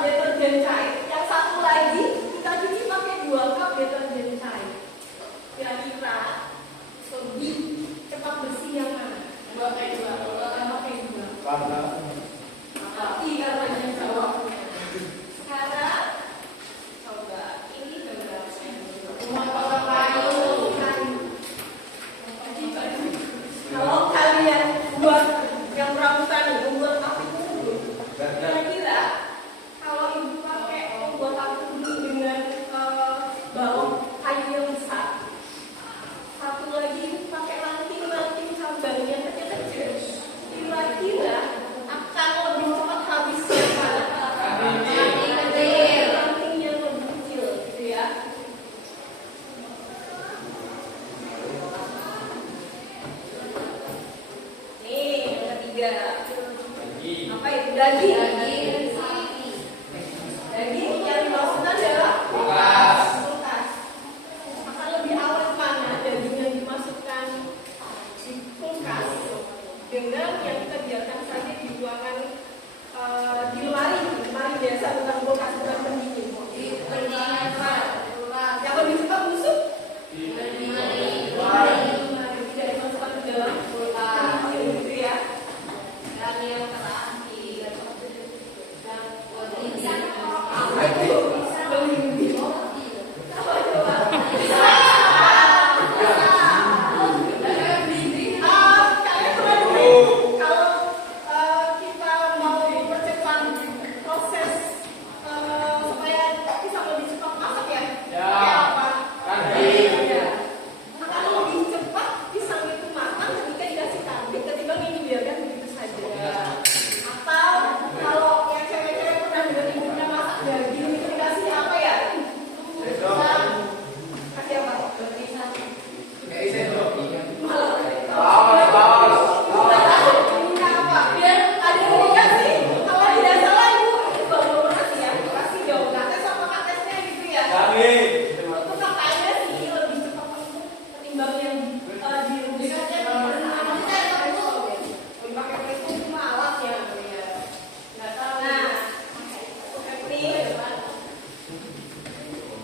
deterjen cair, yang satu lagi kita cuci pakai 2 cup deterjen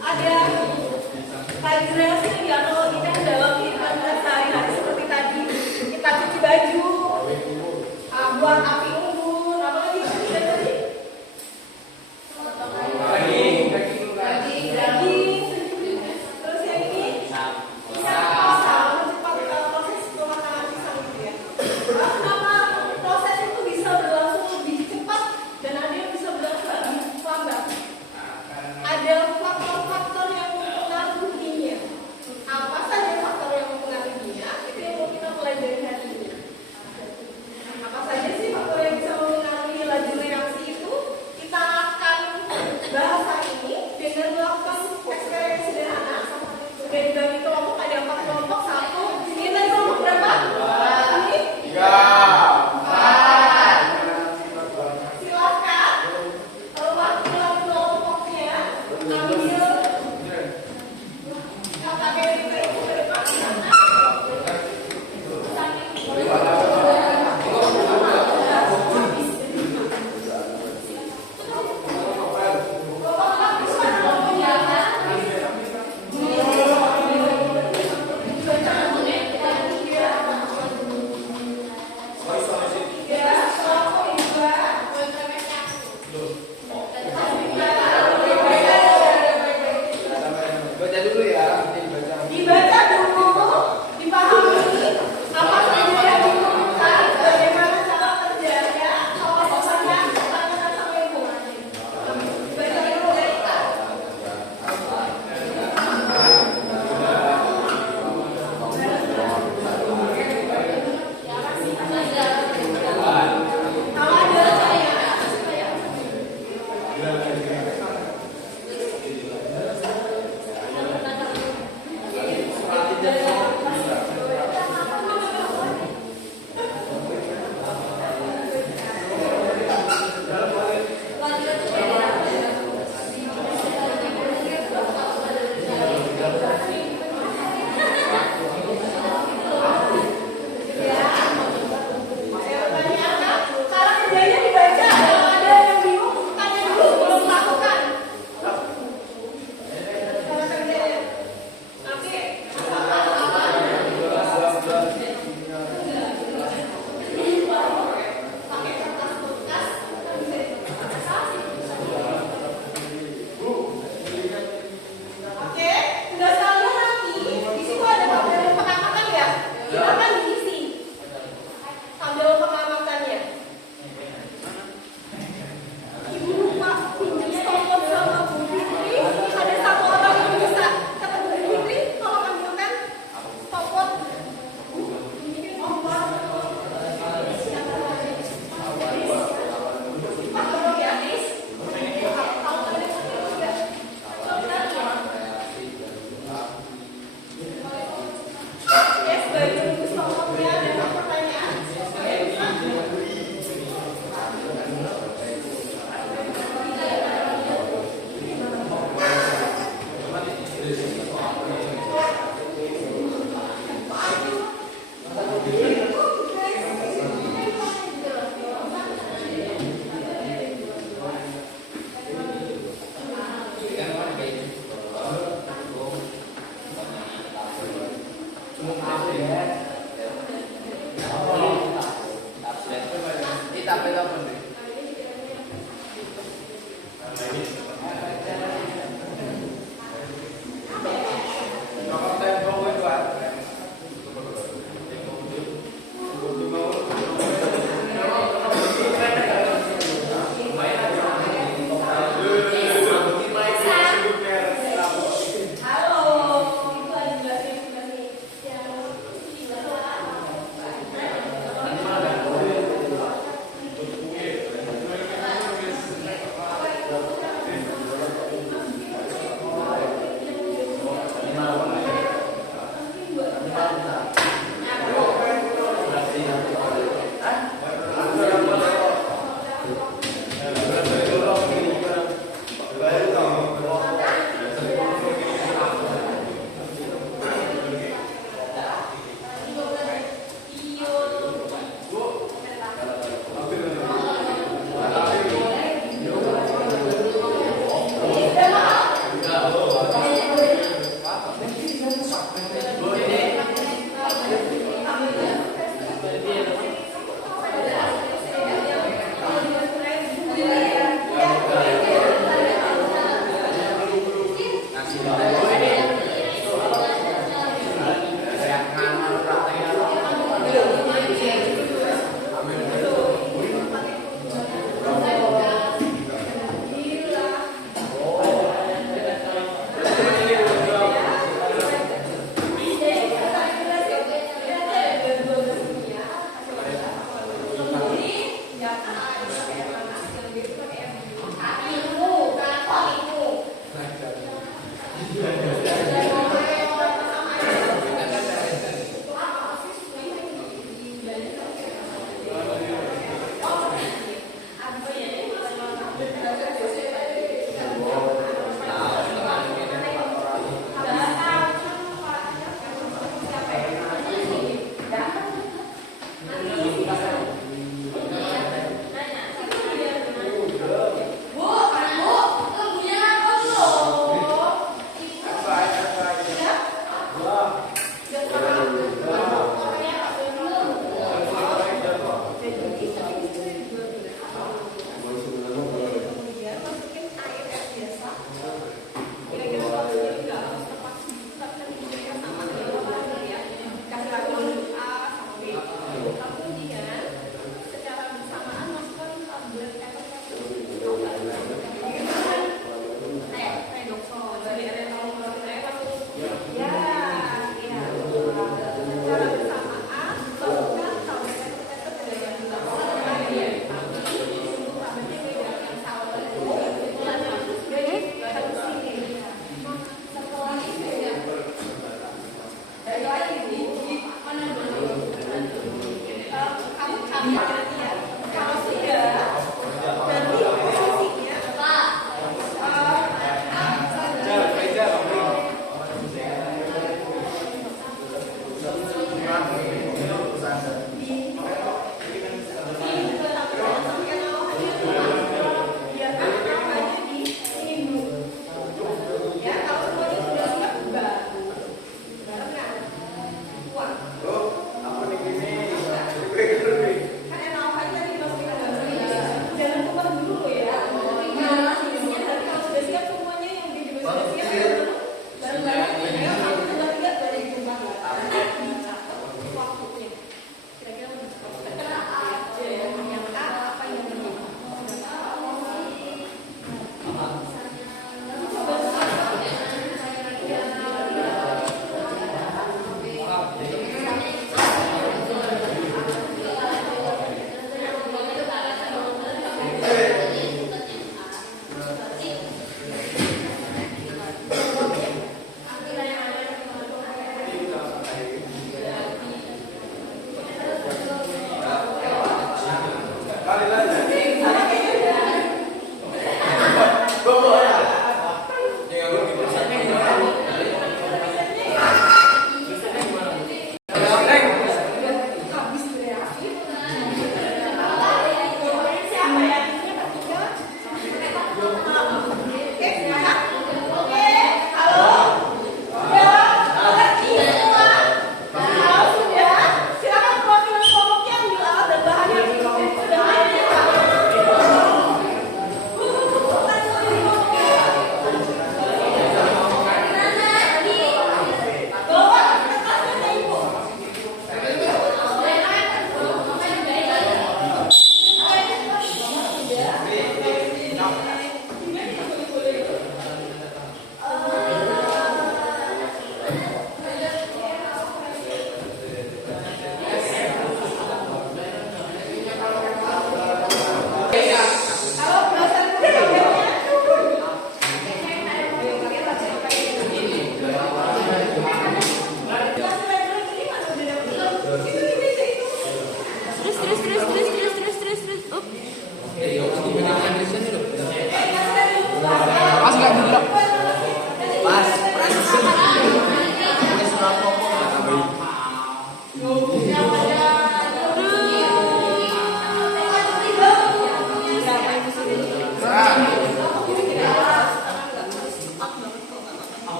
ada kaligrasi yang dianalogikan dalam kehidupan sehari-hari seperti tadi kita cuci baju, buat api unggun, apa lagi tadi? Daging. Terus yang ini pisang, mencepat proses pemakanan pisang itu ya. Kenapa proses itu bisa berlangsung lebih cepat dan ada yang bisa berlangsung lebih lambat? Ada faktor-faktor yang mempengaruhinya. Apa saja faktor yang mempengaruhinya? Itu yang mau kita pelajari hari ini. Apa saja sih faktor yang bisa mempengaruhi laju reaksi itu? Kita akan bahas hari ini dengan melakukan eksperimen sederhana. Sudah dibagi kelompok, ada 4 kelompok. 1. Ini tadi kelompok berapa? 2. Ini 3. 4. Silakan perwakilan kelompoknya ambil KKBP itu ke depan sana.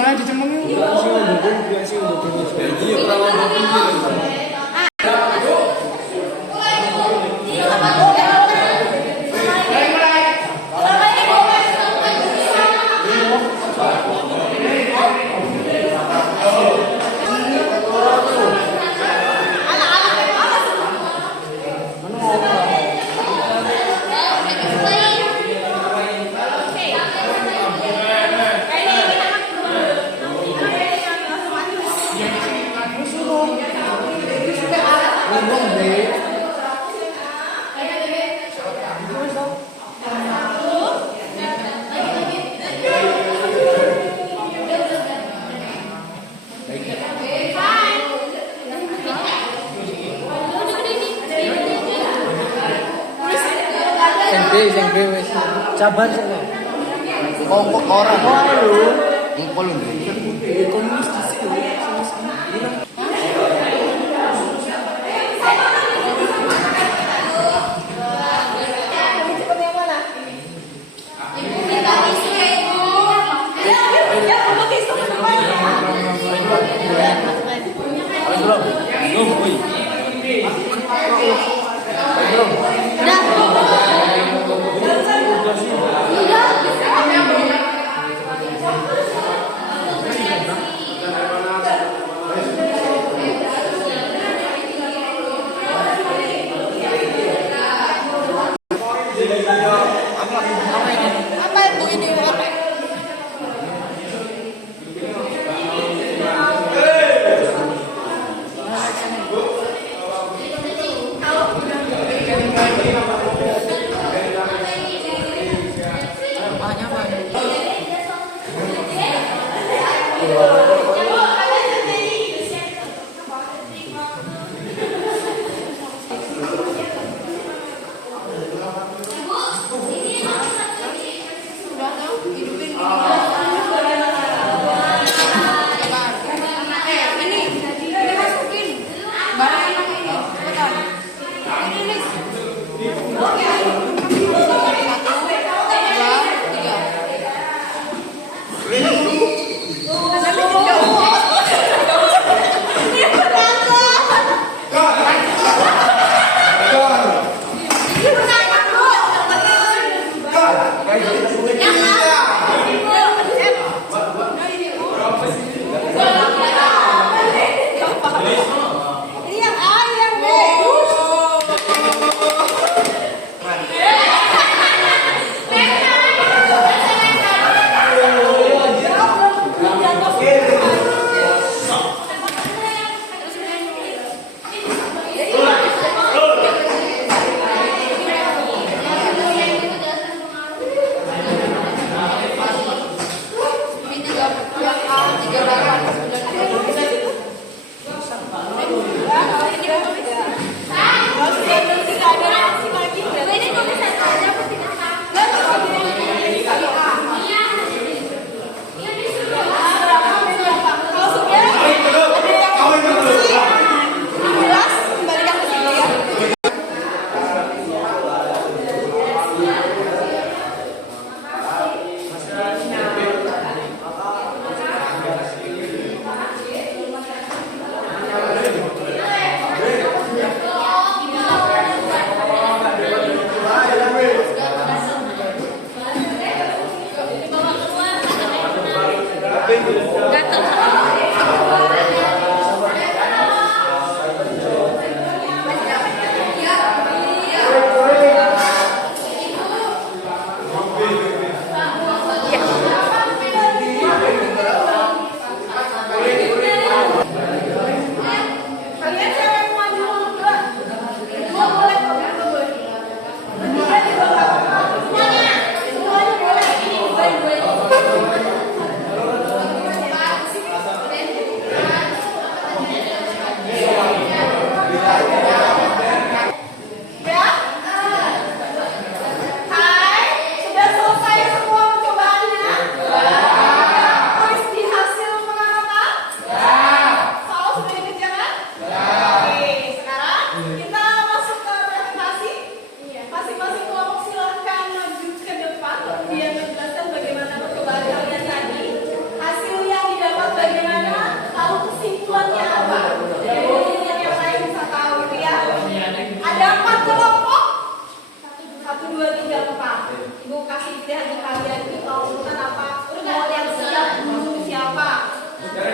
soalnya dicemengin. Iya, pernah Sabar sih. Kok orang lho. Engko lho. Komunis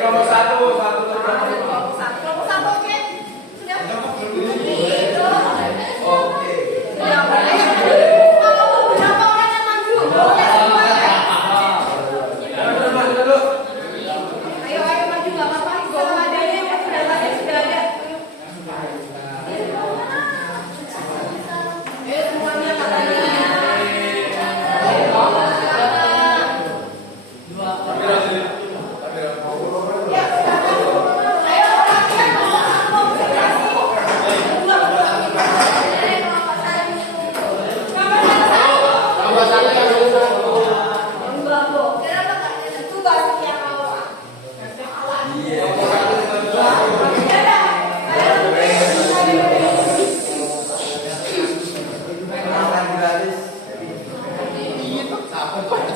kelompok satu, Kelompok satu, oke? Sudah? Oke. Sudah, boleh? Berapa orang yang maju? Boleh semuanya? Ayo maju, nggak apa-apa. Kalau ada yang sudah ada. Semuanya katanya.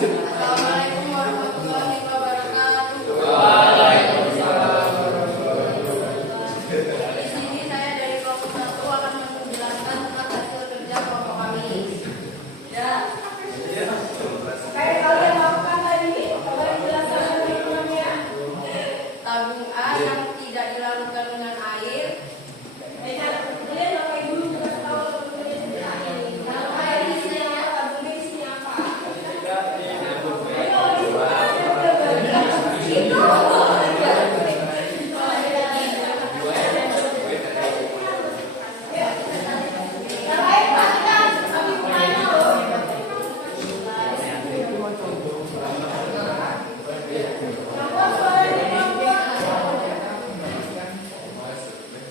Assalamualaikum warahmatullahi wabarakatuh. Di sini saya dari kelompok 1 akan menjelaskan tentang hasil kerja kelompok kami. Ya. Kayak kalian lakukan tadi, kalian jelaskan lingkungannya. Tabung A yang tidak dilarutkan dengan air. Kalian ngapain dulu kita tahu lingkungannya ini. Kalau air isinya apa, tabung B isinya apa?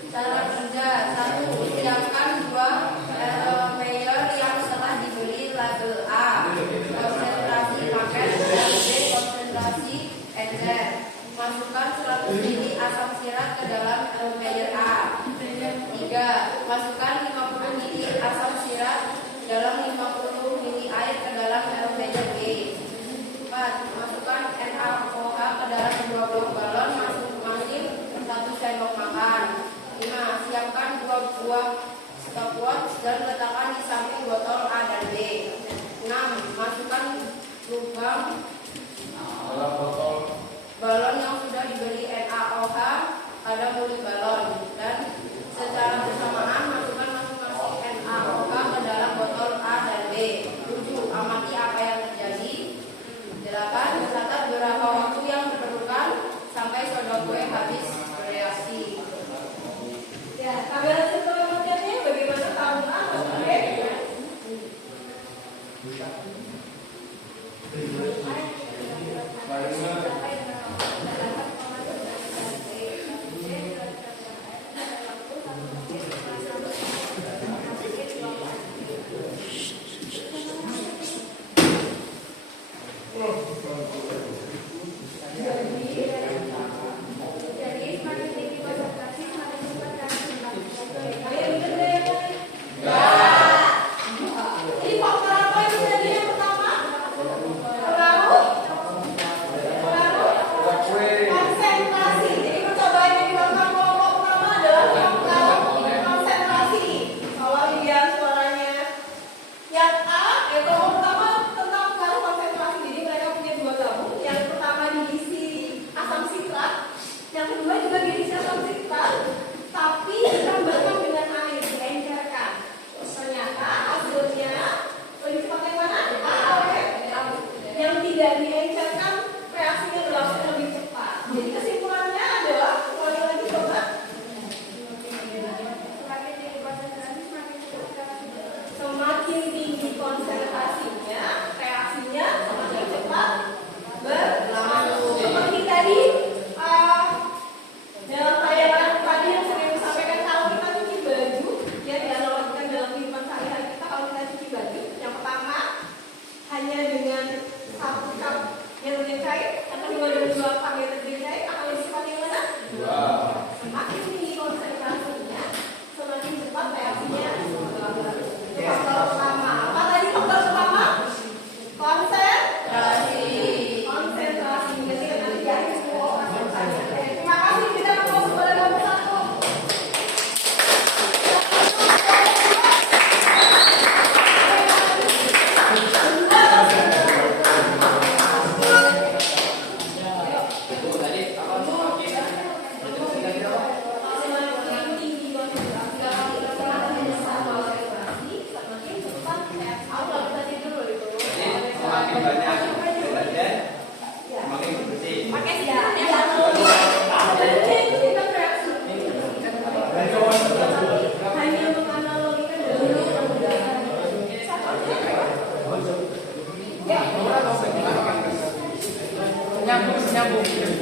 Cara kerja 1. Siapkan 2 layer yang telah dibeli label A. Konsentrasi paket dan B konsentrasi encer. Masukkan 100 ml asam sirat ke dalam layer A. 3. Masukkan 50 ml asam sirat dalam 50 ml air ke dalam layer B. 4. Masukkan NaOH ke dalam 2 blok galon masing-masing 1 sendok makan. 5. Siapkan 2 buah stopwatch dan letakkan di samping botol A dan B. 6. Masukkan lubang balon yang sudah diberi NaOH pada mulut balon dan secara bersamaan masukkan masing-masing NaOH ke dalam botol A dan B. 7. Amati apa yang terjadi. 8. Catat berapa waktu yang diperlukan sampai soda kue habis bereaksi. Ya, tabel selanjutnya bagaimana tabung A? Oke.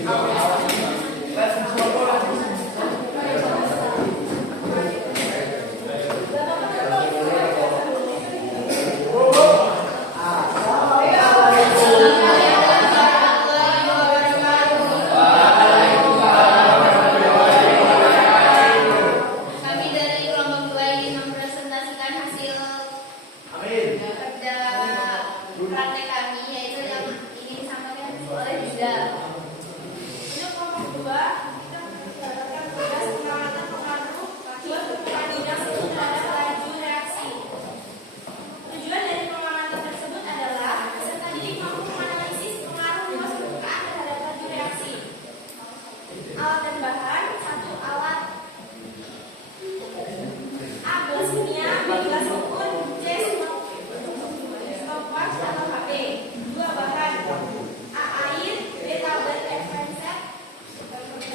Kami dari kelompok 2 ingin mempresentasikan hasil kerja praktek kami, yaitu yang ingin disampaikan oleh Dinda. Untuk kelompok 2, kita mendapatkan tugas pengamatan pengaruh buat pertumbuhan dinas terhadap laju reaksi. Tujuan dari pengamatan tersebut adalah peserta didik mampu menganalisis pengaruh luas permukaan terhadap laju reaksi. Alat dan bahan: 1 alat A gelas kimia, B gelas ukur, C stopwatch atau HP. 2 bahan: A air, B tablet advanced, C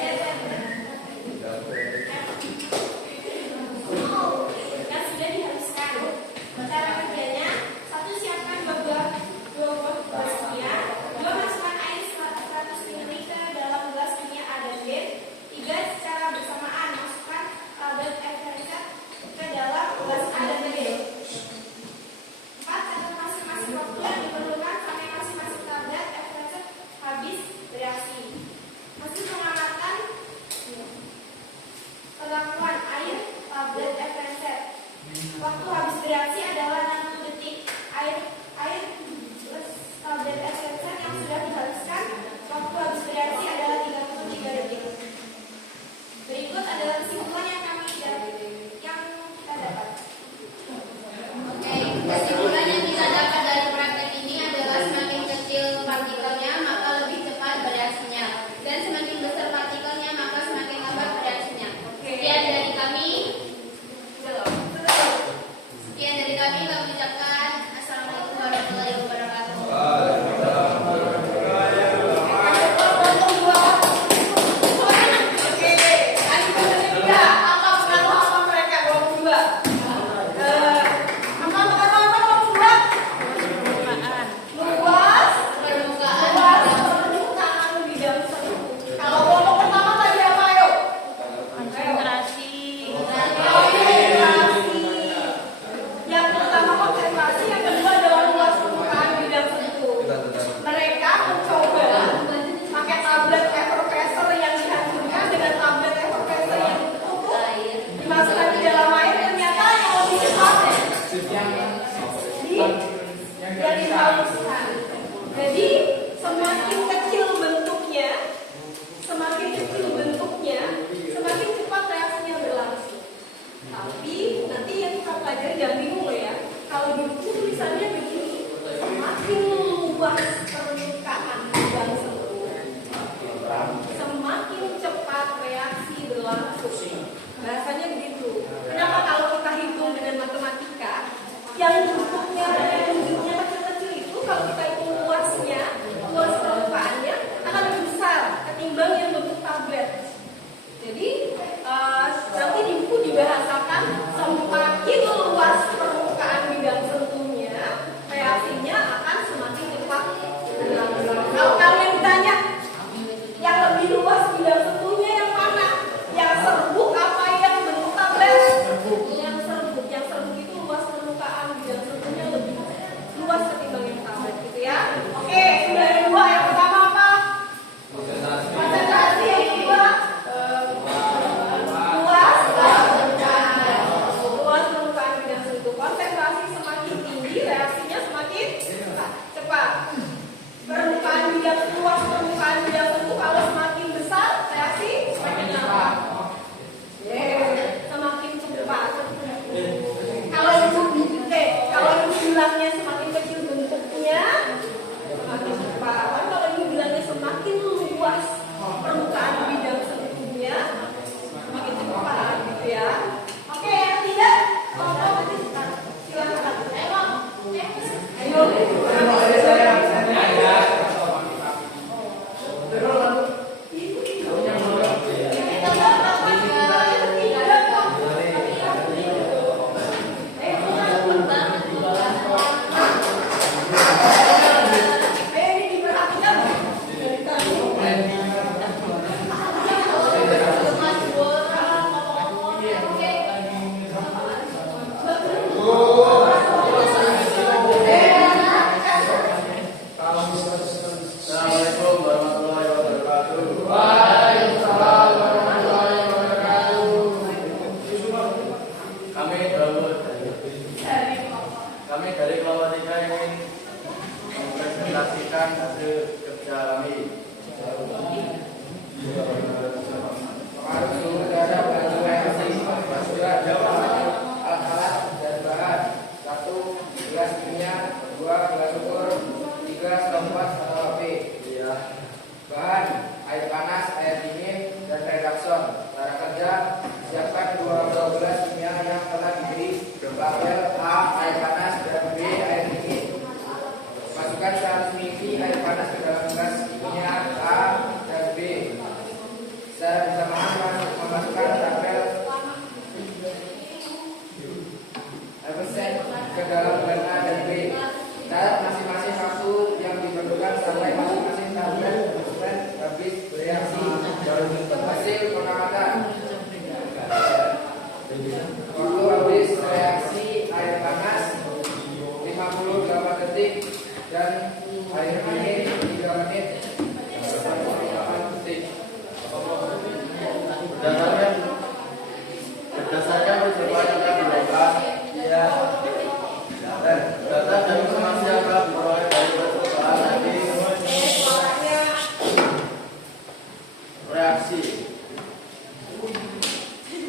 reaksi.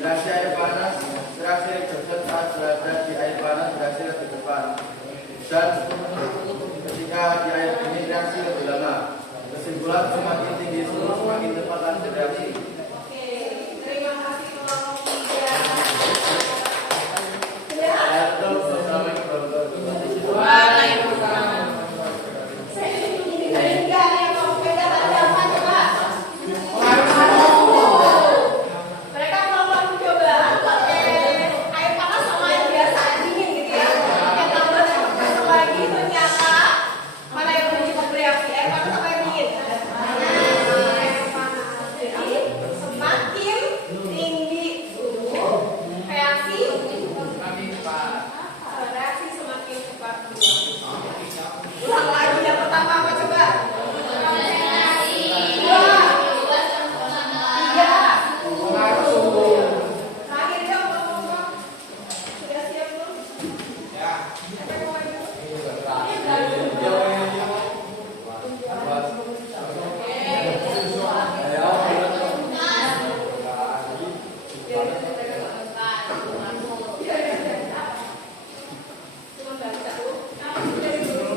Reaksi air panas, reaksi hidrogen saat berada di air panas berhasil lebih cepat. Dan ketika di air dingin reaksi lebih lama. Kesimpulan semakin tinggi suhu semakin cepat hasil reaksi. Oke, terima kasih kelompok 3. Waalaikumsalam. Saya ini dari 3 yang mau pegang ada apa coba? Mereka mau mencoba pakai air panas sama air biasa dingin gitu ya. Yang tambah satu lagi ternyata mana yang lebih cepat bereaksi, air panas sama air dingin? Air panas. Jadi semakin tinggi suhu reaksi reaksi semakin cepat keluar. Ulang lagi yang pertama apa coba? Terakhir dong, ngomong-ngomong. Sudah siap belum? Siapa yang mau maju? Cuma baca tuh. Dari dulu.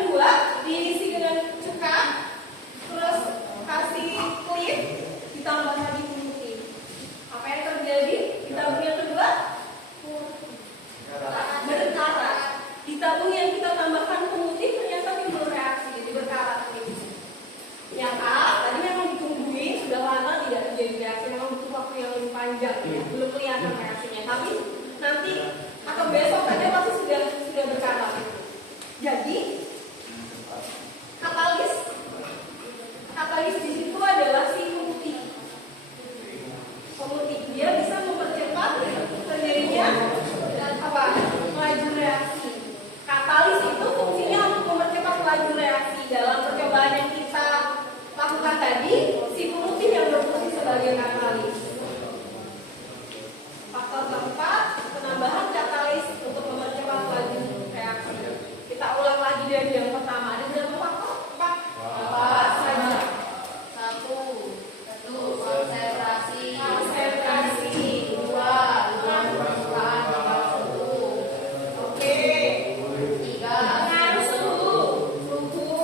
kedua diisi dengan cuka, terus kasih klip, ditambah lagi pemutih. Apa yang terjadi di tabung yang kedua? Berkarat. Di tabung yang kita tambahkan pemutih ternyata timbul reaksi, jadi berkarat ini. Yang A tadi memang ditungguin sudah lama tidak terjadi reaksi, memang butuh waktu yang lebih panjang, ya. Belum kelihatan reaksinya, tapi nanti atau besok saja pasti sudah berkarat. Jadi katalis di situ adalah si pemutih. Dia bisa mempercepat terjadinya apa? Laju reaksi. Katalis itu fungsinya untuk mempercepat laju reaksi. Dalam percobaan yang kita lakukan tadi, si pemutih yang berfungsi sebagai katalis. Faktor keempat, penambahan katalis untuk mempercepat laju reaksi. Kita ulang lagi dari yang pertama. Ada berapa faktor? 4 saja. 1 konsentrasi. 2 permukaan suhu. Oke. 3 Pengaruh suhu.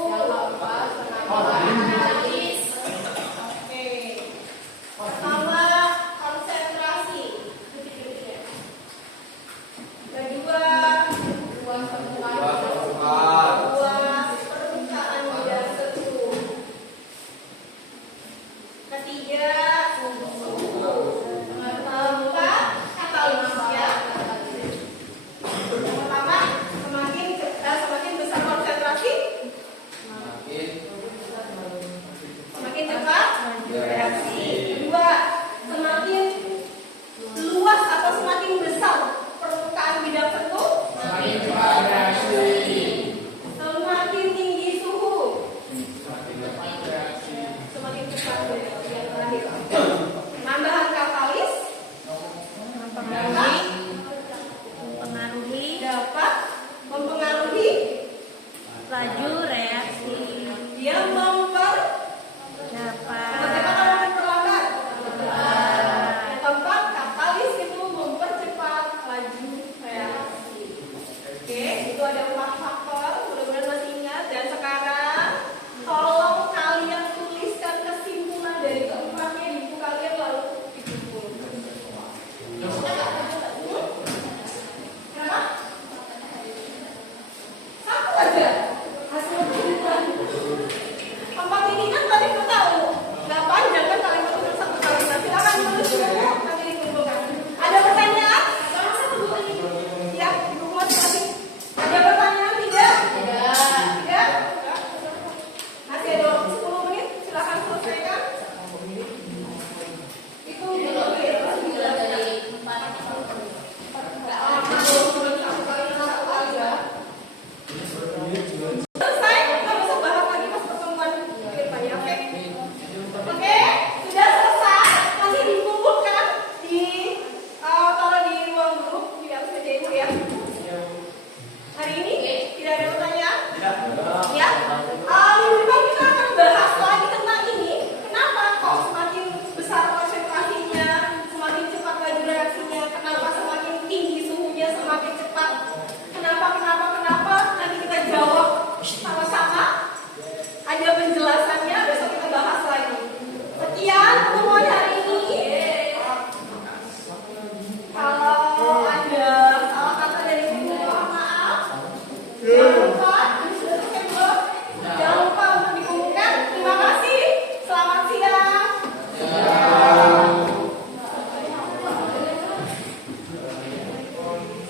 yang keempat penambahan katalis. Oke. Pertama konsentrasi. Kedua permukaan permukaan bidang setu. Ketiga suhu. Keempat katalis ya. Yang pertama semakin besar konsentrasi, semakin cepat reaksi. Kedua, semakin luas atau semakin besar permukaan bidang setu, semakin cepat reaksi. Semakin tinggi suhu, semakin cepat reaksi. Yang terakhir, penambahan katalis dapat mempengaruhi laju reaksi. dia